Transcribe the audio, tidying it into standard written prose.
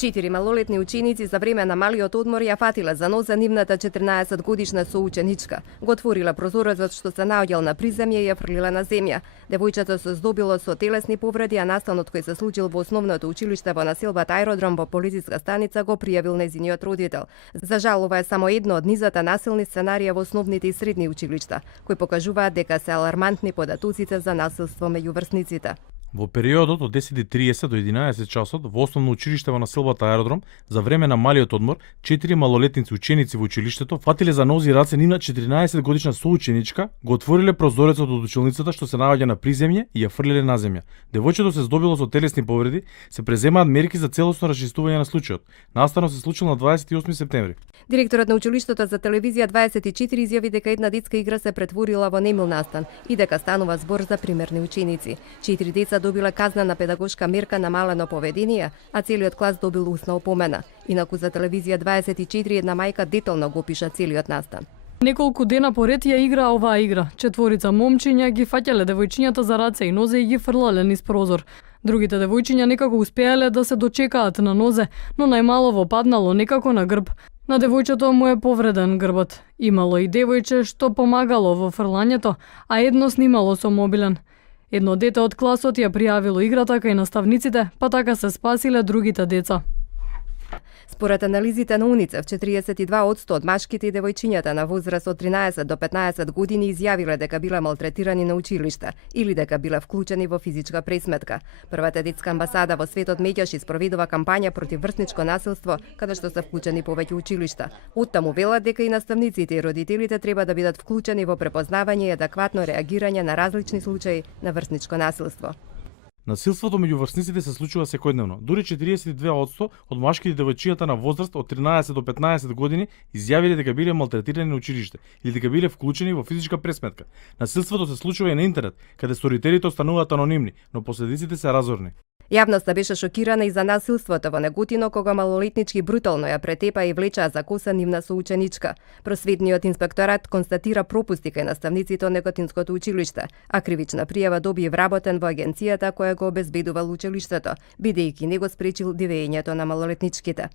4 малолетни ученици за време на малиот одмор ја фатила за носа нивната 14-годишна соученичка. Го отворила прозорецот што се наоѓал на приземје и ја фрлила на земја. Девојчето се здобило со телесни повреди, а настанот кој се случил во основното училиште во населбата Аеродром во полициска станица го пријавил нејзиниот родител. За жал, ова е само едно од низата насилни сценарија во основните и средни училишта, кои покажуваат дека се алармантни податоците за насилство меѓу врсниците. Во периодот од 10:30 до 11 часот во основно училиште во населбата Аеродром, за време на малиот одмор, 4 малолетници ученици во училиштето фатиле за нозе и раце нивна 14-годишна соученичка, го отвориле прозорецот од училницата што се наоѓа на приземје и ја фрлиле на земја. Девојчето се здобило со телесни повреди, се преземаат мерки за целосно расчистување на случајот. Настанот се случил на 28 септември. Директорот на училиштето за телевизија 24 изјави дека една детска игра се претворила во немил настан и дека станува збор за примерни ученици. 4 деца добила казнена педагошка мерка намалено поведение, а целиот клас добил усна опомена. Инаку за телевизија 24 една мајка детално го пиша целиот настан. Неколку дена поред ја игра оваа игра. 4 момчиња ги фаќале девојчињата за раце и нозе и ги фрлале низ прозор. Другите девојчиња некако успеале да се дочекаат на нозе, но најмалово паднало некако на грб. На девојчето му е повреден грбот. Имало и девојче што помагало во фрлањето, а едно снимало со мобилен. Едно дете од класот ја пријавило играта кај наставниците, па така се спасиле другите деца. Според анализите на УНИЦЕФ, 42% од машките и девојчињата на возраст од 13 до 15 години изјавиле дека биле малтретирани на училиште или дека биле вклучени во физичка пресметка. Првата детска амбасада во светот меѓаш испроведува кампања против врсничко насилство, каде што се вклучени повеќе училишта. Оттаму велат дека и наставниците и родителите треба да бидат вклучени во препознавање и адекватно реагирање на различни случаи на врсничко насилство. Насилството меѓу врсниците се случува секојдневно. Дури 42% од машките и девојчињата на возраст од 13 до 15 години изјавиле дека биле малтретирани на училиште или дека биле вклучени во физичка пресметка. Насилството се случува и на интернет, каде сторителите остануваат анонимни, но последиците се разорни. Јавноста беше шокирана и за насилството во Неготино, кога малолетнички брутално ја претепа и влечаа за коса нивна соученичка. Просветниот инспекторат констатира пропусти кај наставниците од Неготинското училиште, а кривична пријава доби вработен во агенцијата која го обезбедувал училиштето, бидејќи не го спречил дивењето на малолетничките.